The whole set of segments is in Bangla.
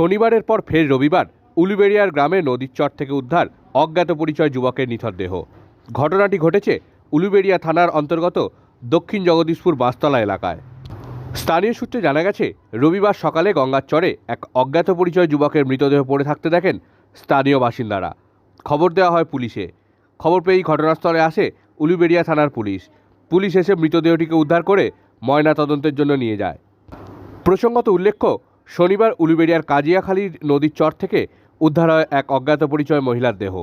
শনিবারের পর ফের রবিবার উলুবেড়িয়ার গ্রামে নদীর চর থেকে উদ্ধার অজ্ঞাত পরিচয় যুবকের নিথর দেহ। ঘটনাটি ঘটেছে উলুবেড়িয়া থানার অন্তর্গত দক্ষিণ জগদীশপুর বাঁশতলা এলাকায়। স্থানীয় সূত্রে জানা গেছে, রবিবার সকালে গঙ্গার চরে এক অজ্ঞাত পরিচয় যুবকের মৃতদেহ পড়ে থাকতে দেখেন স্থানীয় বাসিন্দারা। খবর দেওয়া হয় পুলিশে। খবর পেয়েই ঘটনাস্থলে আসে উলুবেড়িয়া থানার পুলিশ। পুলিশ এসে মৃতদেহটিকে উদ্ধার করে ময়না তদন্তের জন্য নিয়ে যায়। প্রসঙ্গত উল্লেখ্য শনিবার উলুবেড়িয়ার কাজিয়াখালীর নদীর চর থেকে উদ্ধার হয় এক অজ্ঞাত পরিচয় মহিলার দেহ।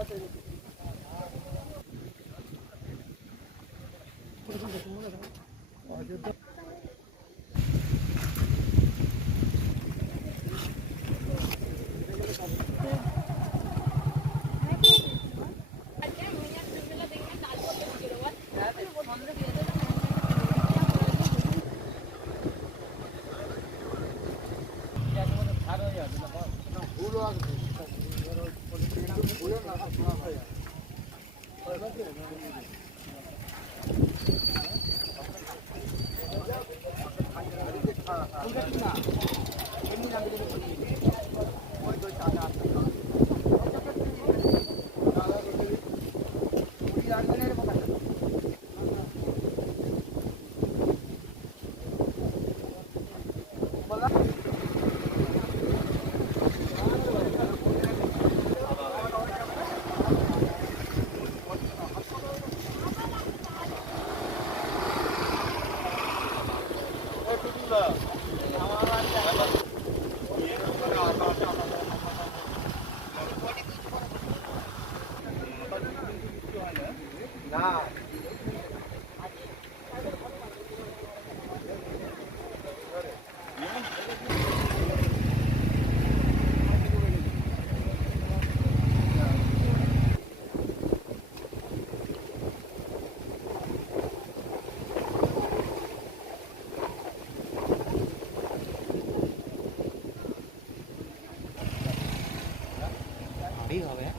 ਅੱਜ Thank you. Nah. arriba, ¿verdad?